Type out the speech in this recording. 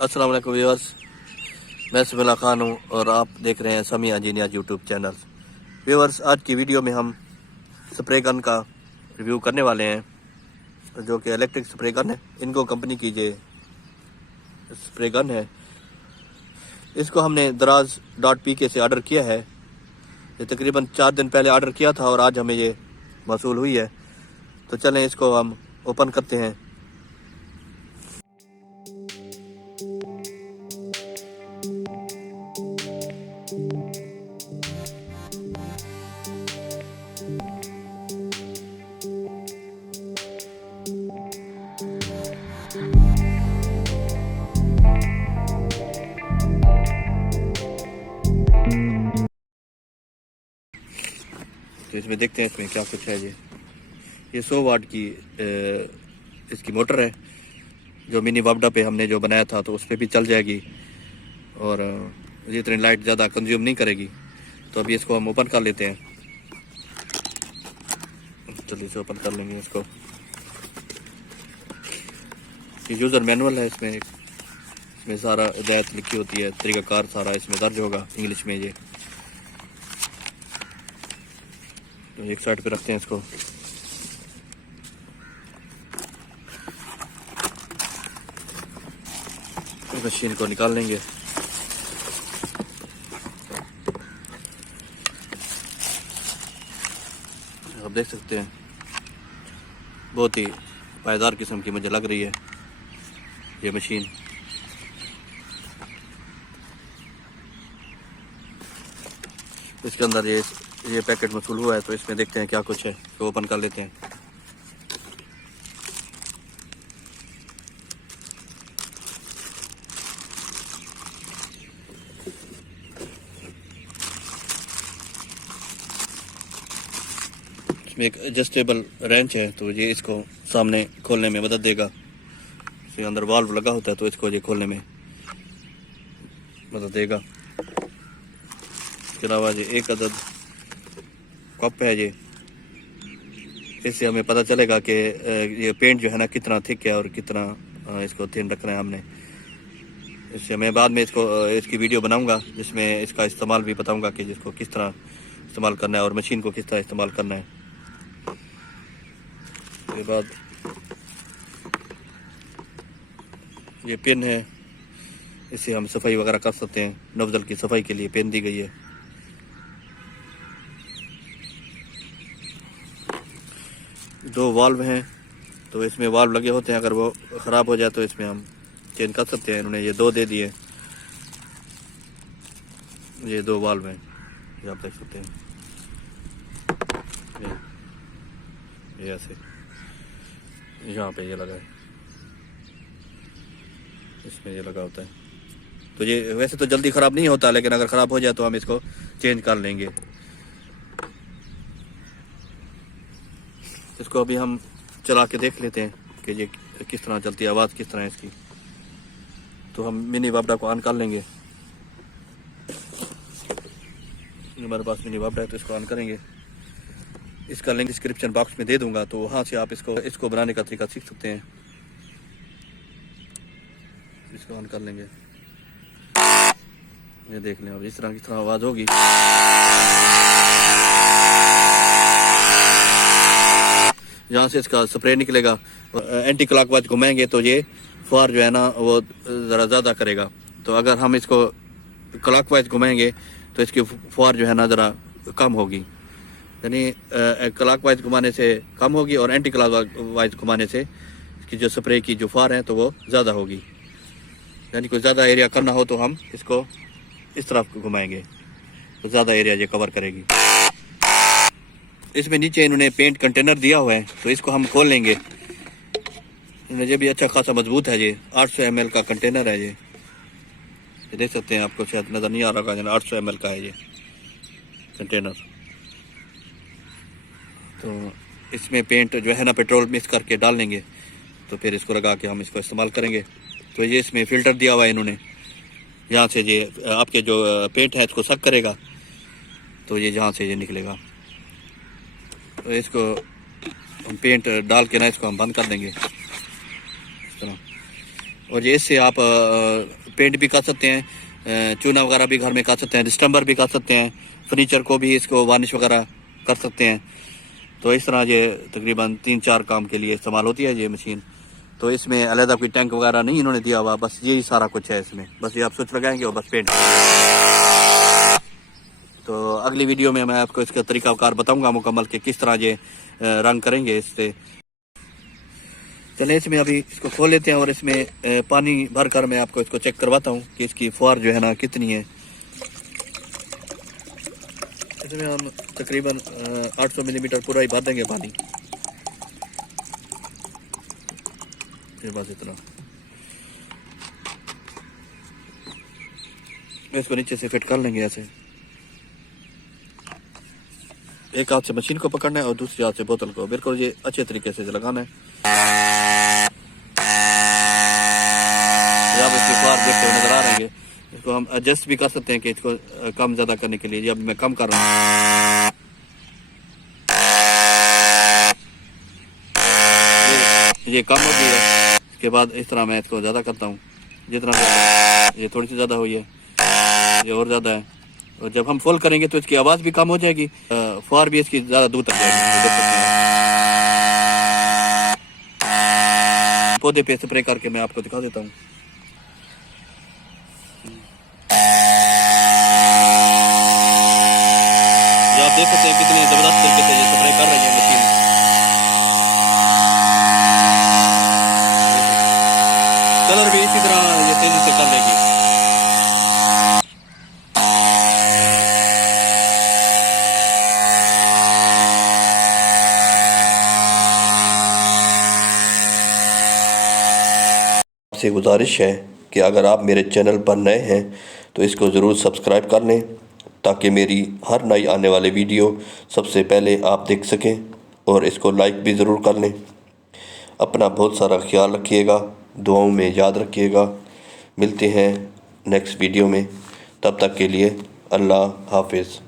अस्सलाम वालेकुम व्यूअर्स, मैं समीला खान हूँ और आप देख रहे हैं समी इंजीनियर यूट्यूब चैनल। व्यूअर्स, आज की वीडियो में हम स्प्रे गन का रिव्यू करने वाले हैं जो कि इलेक्ट्रिक स्प्रे गन है। इनको कंपनी की ये स्प्रे गन है। इसको हमने दराज.pk से ऑर्डर किया है। ये तकरीबन 4 दिन पहले ऑर्डर किया था और आज हमें ये मौसूल हुई है। तो चलें इसको हम ओपन करते हैं। तो इसमें देखते हैं इसमें क्या कुछ है। ये 100 वाट की इसकी मोटर है जो मिनी वापडा पे हमने जो बनाया था, तो उस पर भी चल जाएगी और ये इतनी लाइट ज़्यादा कंज्यूम नहीं करेगी। तो अभी इसको हम ओपन कर लेते हैं। जल्दी से ओपन कर लेंगे इसको। ये यूज़र मैनुअल है। इसमें सारा हिदायत लिखी होती है, तरीक़ाकार सारा इसमें दर्ज होगा इंग्लिश में। ये तो एक साइड पे रखते हैं इसको। मशीन को निकाल लेंगे। आप देख सकते हैं बहुत ही पायदार किस्म की मुझे लग रही है ये मशीन। इसके अंदर ये पैकेट मसूल हुआ है, तो इसमें देखते हैं क्या कुछ है। तो ओपन कर लेते हैं। इसमें एक एडजस्टेबल रेंच है, तो ये इसको सामने खोलने में मदद देगा। इसके अंदर वाल्व लगा होता है, तो इसको ये खोलने में मदद देगा। इसके अलावा ये एक अदद कप है। इससे हमें पता चलेगा कि ये पेंट जो है ना कितना थिक है और कितना इसको थिन रखना है हमने। इससे मैं बाद में इसकी वीडियो बनाऊंगा जिसमें इसका इस्तेमाल भी बताऊंगा कि जिसको किस तरह इस्तेमाल करना है और मशीन को किस तरह इस्तेमाल करना है। उसके बाद ये पिन है, इससे हम सफाई वगैरह कर सकते हैं। नोजल की सफाई के लिए पिन दी गई है। दो वाल्व हैं, तो इसमें वाल्व लगे होते हैं। अगर वो ख़राब हो जाए तो इसमें हम चेंज कर सकते हैं। इन्होंने ये 2 दे दिए। ये 2 वाल्व हैं, ये आप देख सकते हैं। ये ऐसे यहाँ पे ये लगा है, इसमें ये लगा होता है। तो ये वैसे तो जल्दी ख़राब नहीं होता, लेकिन अगर ख़राब हो जाए तो हम इसको चेंज कर लेंगे। इसको अभी हम चला के देख लेते हैं कि ये किस तरह चलती है, आवाज़ किस तरह है इसकी। तो हम मिनी वापडा को ऑन कर लेंगे। हमारे पास मिनी वापडा है, तो इसको ऑन करेंगे। इसका लिंक डिस्क्रिप्शन बॉक्स में दे दूंगा, तो वहाँ से आप इसको बनाने का तरीका सीख सकते हैं। इसको ऑन कर लेंगे। ये देख लें अब इस तरह किस तरह आवाज़ होगी। यहाँ से इसका स्प्रे निकलेगा। एंटी क्लॉकवाइज घुमाएंगे तो ये फुहार जो है ना वो ज़रा ज़्यादा करेगा। तो अगर हम इसको क्लॉकवाइज घुमाएंगे तो इसकी फुहार जो है ना ज़रा कम होगी। यानी क्लॉकवाइज घुमाने से कम होगी और एंटी क्लॉकवाइज घुमाने से इसकी जो स्प्रे की जो फुहार है तो वो ज़्यादा होगी। यानी कोई ज़्यादा एरिया करना हो तो हम इसको इस तरफ घुमाएंगे तो ज़्यादा एरिया ये कवर करेगी। इसमें नीचे इन्होंने पेंट कंटेनर दिया हुआ है, तो इसको हम खोल लेंगे। ये भी अच्छा खासा मजबूत है। ये 800 ml का कंटेनर है। ये देख सकते हैं, आपको शायद नज़र नहीं आ रहा है, 800 ml का है ये कंटेनर। तो इसमें पेंट जो है ना पेट्रोल मिक्स करके डाल लेंगे, तो फिर इसको लगा के हम इसको इस्तेमाल करेंगे। तो ये इसमें फ़िल्टर दिया हुआ है इन्होंने। यहाँ से ये आपके जो पेंट है इसको सक करेगा, तो ये जहाँ से ये निकलेगा। तो इसको हम पेंट डाल के ना इसको हम बंद कर देंगे इस तरह। और ये इससे आप पेंट भी कर सकते हैं, चूना वगैरह भी घर में कर सकते हैं, डिस्टेम्बर भी कर सकते हैं, फर्नीचर को भी इसको वार्निश वगैरह कर सकते हैं। तो इस तरह ये तकरीबन 3-4 काम के लिए इस्तेमाल होती है ये मशीन। तो इसमें अलहदा कोई टैंक वगैरह नहीं इन्होंने दिया हुआ, बस यही सारा कुछ है इसमें। बस ये आप स्विच लगाएंगे और बस पेंट। तो अगली वीडियो में मैं आपको इसका तरीकाकार बताऊंगा मुकम्मल कि किस तरह ये रंग करेंगे इससे। चलिए इसमें अभी इसको खोल लेते हैं और इसमें पानी भर कर मैं आपको इसको चेक करवाता हूँ कि इसकी फुहार जो है ना कितनी है। इसमें हम तकरीबन 800 मिलीमीटर पूरा ही भर देंगे पानी, ये बस इतना। इसको नीचे से फिट कर लेंगे ऐसे। एक हाथ से मशीन को पकड़ना है और दूसरे हाथ से बोतल को बिल्कुल ये अच्छे तरीके से लगाना है। आप इसकी फुहार देखते हुए नजर आ रहे हैं। इसको हम एडजस्ट भी कर सकते हैं कि इसको कम ज़्यादा करने के लिए। अब मैं कम कर रहा हूँ, ये कम हो गई है। इसके बाद इस तरह मैं इसको ज़्यादा करता हूँ, जितना ये थोड़ी सी ज़्यादा हुई है, ये और ज़्यादा है। और जब हम फुल करेंगे तो इसकी आवाज़ भी कम हो जाएगी, फुहार भी इसकी ज़्यादा दूर तक जाएगी। पौधे पे स्प्रे करके मैं आपको दिखा देता हूँ। आप देख सकते हैं कितनी जबरदस्त तरीके से ये स्प्रे कर रही है मशीन। कलर भी इसी तरह ये तेजी से कर लेगी। आपसे गुजारिश है कि अगर आप मेरे चैनल पर नए हैं तो इसको ज़रूर सब्सक्राइब कर लें, ताकि मेरी हर नई आने वाली वीडियो सबसे पहले आप देख सकें। और इसको लाइक भी ज़रूर कर लें। अपना बहुत सारा ख्याल रखिएगा, दुआओं में याद रखिएगा। मिलते हैं नेक्स्ट वीडियो में, तब तक के लिए अल्लाह हाफिज़।